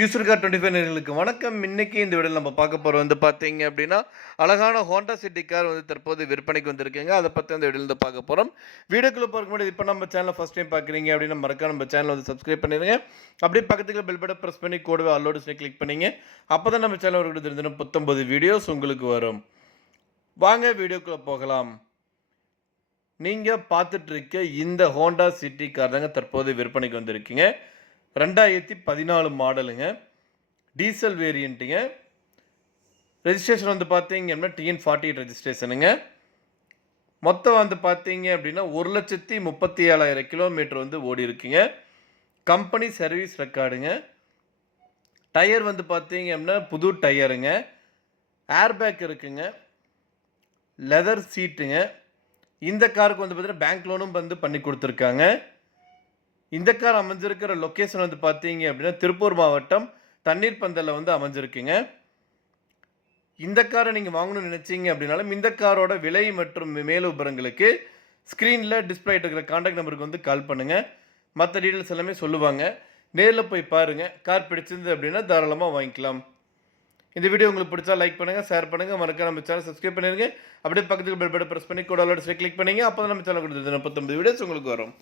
User twenty five நேர்களுக்கு வணக்கம். இன்னைக்கு இந்த வீடியோவில் நம்ம பார்க்க போகிறோம் வந்து பார்த்தீங்க அப்படின்னா அழகான ஹோண்டா சிட்டி கார் வந்து தற்போது விற்பனைக்கு வந்திருக்கீங்க. அதை பற்றி அந்த வீடியோவில் வந்து பார்க்க போகிறோம் வீடியோக்குள்ளே பார்க்க முடியாது இப்போ நம்ம சேனலை ஃபஸ்ட் டைம் பார்க்குறீங்க அப்படின்னா மறக்காம நம்ம சேனலை வந்து சப்ஸ்கிரைப் பண்ணிடுங்க. அப்படியே பக்கத்துக்கு பெல் பட்டன் ப்ரெஸ் பண்ணி கூடவே அல்லோடு கிளிக் பண்ணிங்க. அப்போ தான் நம்ம சேனல் ஒரு தெரிஞ்சிடும் புத்தொம்பது வீடியோஸ் உங்களுக்கு வரும். வாங்க வீடியோக்குள்ளே போகலாம். நீங்கள் பார்த்துட்ருக்க இந்த ஹோண்டா சிட்டி கார் தாங்க தற்போது விற்பனைக்கு வந்திருக்கீங்க. ரெண்டாயிரத்தி பதினாலு மாடலுங்க. டீசல் வேரியண்ட்டுங்க. ரெஜிஸ்ட்ரேஷன் வந்து பார்த்தீங்க அப்படின்னா டிஎன் ஃபார்ட்டி எயிட் ரெஜிஸ்ட்ரேஷனுங்க மொத்தம் வந்து பார்த்தீங்க அப்படின்னா ஒரு லட்சத்தி முப்பத்தி ஏழாயிரம் கிலோமீட்டர் வந்து ஓடி இருக்குங்க. கம்பெனி சர்வீஸ் ரெக்கார்டுங்க டயர் வந்து பார்த்தீங்க அப்படின்னா புது டயருங்க ஏர்பேக் இருக்குங்க. லெதர் சீட்டுங்க இந்த காருக்கு வந்து பார்த்தீங்கன்னா பேங்க் லோனும் வந்து பண்ணி கொடுத்துருக்காங்க. இந்த கார் அமைஞ்சிருக்கிற லொக்கேஷன் வந்து பார்த்தீங்க அப்படின்னா திருப்பூர் மாவட்டம் தண்ணீர் பந்தலில் வந்து அமைஞ்சிருக்குங்க. இந்த காரை நீங்கள் வாங்கணும்னு நினச்சிங்க அப்படின்னாலும் இந்த காரோட விலை மற்றும் மேலும் விபரங்களுக்கு ஸ்க்ரீனில் டிஸ்பிளே இருக்கிற காண்டாக்ட் நம்பருக்கு வந்து கால் பண்ணுங்கள் மற்ற டீட்டெயில்ஸ் எல்லாமே சொல்லுவாங்க. நேரில் போய் பாருங்கள் கார் பிடிச்சிருந்து அப்படின்னா தாராளமாக வாங்கிக்கலாம். இந்த வீடியோ உங்களுக்கு பிடிச்சா லைக் பண்ணுங்கள் ஷேர் பண்ணுங்கள் மறக்க நம்ம சேனல் சப்ஸ்கிரைப் பண்ணிடுங்க அப்படியே பக்கத்துக்கு பெல் பட்டன் ப்ரெஸ் பண்ணி கூட கிளிக் பண்ணிங்க அப்போ தான் நம்ம சேனல் கொடுத்துருது முப்பத்தொம்பது வீடியோஸ் உங்களுக்கு வரும்.